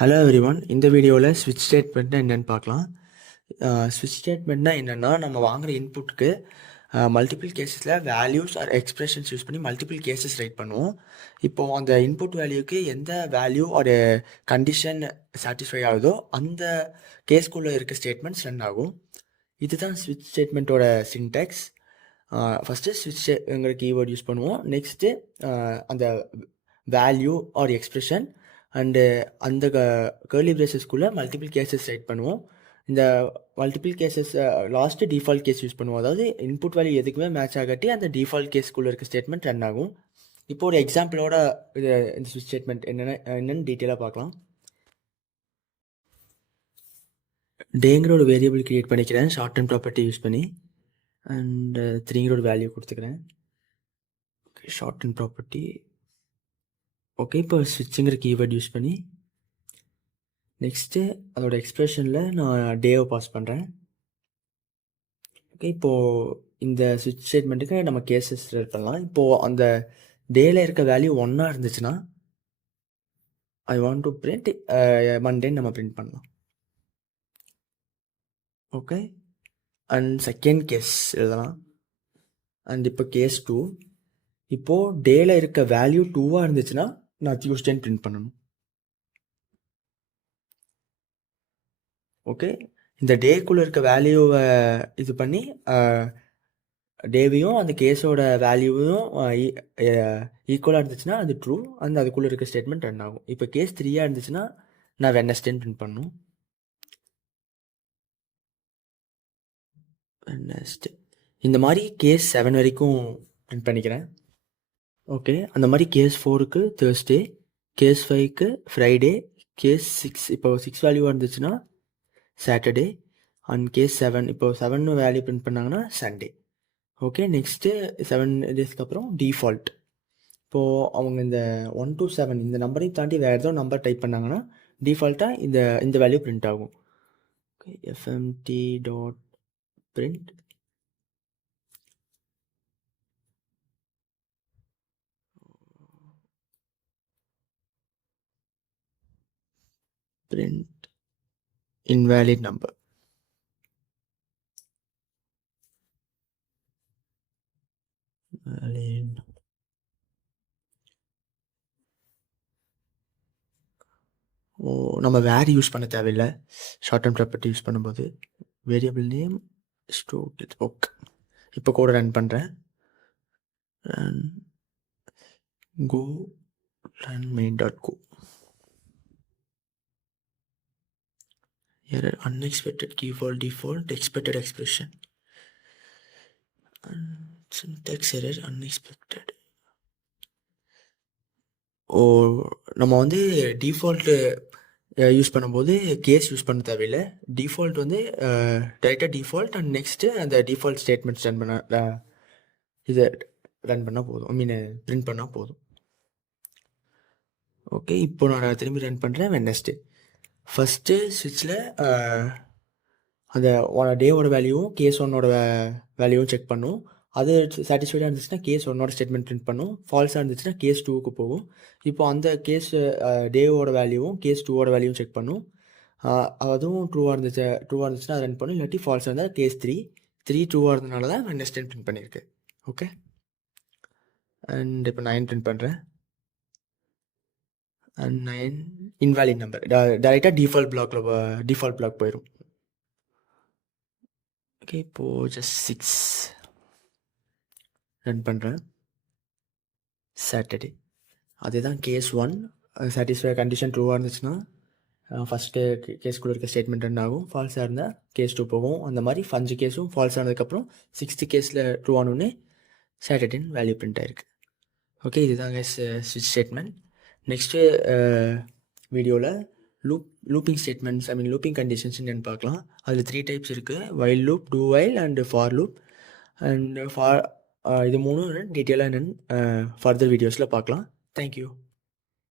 Hello everyone, இந்த வீடியோவில் ஸ்விட்ச் ஸ்டேட்மெண்ட்னா என்னென்னு பார்க்கலாம். ஸ்விட்ச் ஸ்டேட்மெண்ட்னா என்னென்னா, நம்ம வாங்குகிற இன்புட்டுக்கு மல்டிபிள் கேஸஸில் வேல்யூஸ் ஆர் எக்ஸ்பிரஷன்ஸ் யூஸ் பண்ணி மல்டிபிள் கேஸஸ் ரைட் பண்ணுவோம். இப்போது அந்த இன்புட் வேல்யூக்கு எந்த வேல்யூ ஒரு கண்டிஷன் சாட்டிஸ்ஃபை ஆகுதோ அந்த கேஸ்குள்ளே இருக்க ஸ்டேட்மெண்ட்ஸ் ரன் ஆகும். இதுதான் ஸ்விட்ச் ஸ்டேட்மெண்ட்டோட சின்டெக்ஸ். ஃபஸ்ட்டு ஸ்விட்ச்ங்கிற கீவேர்ட் யூஸ் பண்ணுவோம். நெக்ஸ்ட்டு அந்த வேல்யூ ஆர் எக்ஸ்பிரஷன் அண்டு அந்த கர்லி பிரேசஸ்க்குள்ளே மல்டிபிள் கேஸஸ் ரைட் பண்ணுவோம். இந்த multiple cases last default case use பண்ணுவோம். அதாவது இன்புட் வேல்யூ எதுக்குமே மேட்ச் ஆகாட்டி அந்த டிஃபால்ட் கேஸ்க்குள்ளே இருக்க ஸ்டேட்மெண்ட் ரன் ஆகும். இப்போ ஒரு எக்ஸாம்பிளோட இந்த ஸ்விட்ச் ஸ்டேட்மெண்ட் என்னென்னு டீட்டெயிலாக பார்க்கலாம். டேங்கிற ஒரு வேரியபிள் க்ரியேட் பண்ணிக்கிறேன் ஷார்ட் டர்ம் ப்ராப்பர்ட்டி யூஸ் பண்ணி. அண்ட் 3ங்கிற ஒரு வேல்யூ கொடுத்துக்கிறேன். Okay, short term property. Okay, இப்போ ஸ்விட்சுங்கிற கீவேர்ட் யூஸ் பண்ணி நெக்ஸ்ட்டு அதோட எக்ஸ்பிரஷனில் நான் டேவை பாஸ் பண்ணுறேன். ஓகே, இப்போது இந்த ஸ்விட்ச் ஸ்டேட்மெண்ட்டுக்கு நம்ம கேஸஸ் ரெட் பண்ணலாம். இப்போது அந்த டேயில் இருக்க வேல்யூ 1 இருந்துச்சுன்னா ஐ வாண்ட் டு பிரிண்ட் மண்டேன்னு நம்ம பிரிண்ட் பண்ணலாம். ஓகே, அண்ட் செகண்ட் கேஸ் எழுதலாம். அண்ட் இப்போ கேஸ் 2. இப்போது டேயில் இருக்க வேல்யூ 2 இருந்துச்சுன்னா நான் டியூஸ்டேன்னு பிரிண்ட் பண்ணணும். ஓகே, இந்த டேக்குள்ளே இருக்க வேல்யூவை இது பண்ணி டேவையும் அந்த கேஸோட வேல்யூவையும் ஈக்குவலாக இருந்துச்சுன்னா அது ட்ரூ, அந்த அதுக்குள்ளே இருக்க ஸ்டேட்மெண்ட் ரன் ஆகும். இப்போ கேஸ் 3 இருந்துச்சுன்னா நான் வெட்னஸ்டேன்னு பிரிண்ட் பண்ணணும். வெட்னஸ்டே. இந்த மாதிரி கேஸ் 7 வரைக்கும் பிரிண்ட் பண்ணிக்கிறேன். ஓகே, அந்த மாதிரி கேஸ் 4க்கு தேர்ஸ்டே, கேஸ் 5க்கு ஃப்ரைடே, கேஸ் 6 இப்போ 6 வேல்யூவாக இருந்துச்சுன்னா சாட்டர்டே, அண்ட் கேஸ் 7 இப்போ 7 வேல்யூ பிரிண்ட் பண்ணாங்கன்னா சண்டே. ஓகே, நெக்ஸ்ட்டு 7 டேஸ்க்கு அப்புறம் டிஃபால்ட். இப்போது அவங்க இந்த 1 to 7 இந்த நம்பரையும் தாண்டி வேறு ஏதோ நம்பர் டைப் பண்ணாங்கன்னா டிஃபால்ட்டாக இந்த வேல்யூ பிரிண்ட் ஆகும். Okay, FMT dot print print invalid number. நம்ம வேர் யூஸ் பண்ண தேவையில்லை ஷார்ட் டர்ம் ப்ராப்பர்ட்டி யூஸ் பண்ணும்போது. வேரியபிள் நேம் ஸ்டோக். ஓகே, இப்போ கூட ரன் பண்ணுறேன். go run main.go. Error unexpected keyword default expected expression. Syntax error unexpected. நம்ம வந்து டிஃபால்ட்டு யூஸ் பண்ணும்போது கேஸ் யூஸ் பண்ண தேவையில்லை. டிஃபால்ட் வந்து டைரெக்டாக டிஃபால்ட் அண்ட் நெக்ஸ்ட்டு அந்த டிஃபால்ட் ஸ்டேட்மெண்ட்ஸ் ரன் பண்ண இதை ரன் பண்ணால் போதும், பிரிண்ட் பண்ணால் போதும். ஓகே, இப்போ நான் திரும்பி ரன் பண்ணுறேன். வெட்னஸ்டே. ஃபஸ்ட்டு ஸ்விட்சில் அந்த டேவோட வேல்யூவும் கேஸ் 1ஓட வேல்யூவும் செக் பண்ணும். அது சாட்டிஸ்ஃபைடாக இருந்துச்சுன்னா கேஸ் 1ஓட ஸ்டேட்மெண்ட் பிரிண்ட் பண்ணும். ஃபால்ஸாக இருந்துச்சுன்னா கேஸ் 2க்கு போகும். இப்போ அந்த கேஸ் டேவோட வேல்யூவும் கேஸ் 2ஓட வேல்யூவும் செக் பண்ணும். அதுவும் ட்ரூவாக இருந்துச்சுன்னா அதை ரன் பண்ணும். இல்லாட்டி ஃபால்ஸாக இருந்தால் கேஸ் 3 ட்ரூவாக இருந்ததுனால தான் வெட்னஸ்டே பிரிண்ட் பண்ணியிருக்கு. ஓகே, அண்ட் இப்போ 9 பிரிண்ட் பண்ணுறேன். அண்ட் 9 இன்வாலிட் நம்பர் டைரெக்டாக டிஃபால்ட் பிளாக் போயிடும். ஓகே, இப்போது ஜஸ்ட் 6 ரன் பண்ணுறேன். சாட்டர்டே. அதுதான் கேஸ் 1 சாட்டிஸ்ஃபை கண்டிஷன் ட்ரூவாக இருந்துச்சுன்னா ஃபஸ்ட்டு கேஸ்குள்ளே இருக்க ஸ்டேட்மெண்ட் ரன் ஆகும். ஃபால்ஸாக இருந்தால் கேஸ் 2 போகும். அந்த மாதிரி 5 கேஸும் ஃபால்ஸ் ஆனதுக்கப்புறம் 6th கேஸில் ட்ரூ ஆனோடனே சாட்டர்டேன்னு வேல்யூ பிரிண்ட் ஆகிருக்கு. ஓகே, இதுதாங்க ஸ்விட்ச் ஸ்டேட்மெண்ட். நெக்ஸ்ட்டு வீடியோவில் லூப்பிங் ஸ்டேட்மெண்ட்ஸ் லூப்பிங் கண்டிஷன்ஸ் என்னென்னு பார்க்கலாம். அதில் 3 டைப்ஸ் இருக்குது: while loop, two while and for loop. And இது 3 டீட்டெயிலாக என்னென்னு ஃபர்தர் வீடியோஸில் பார்க்கலாம். தேங்க்யூ.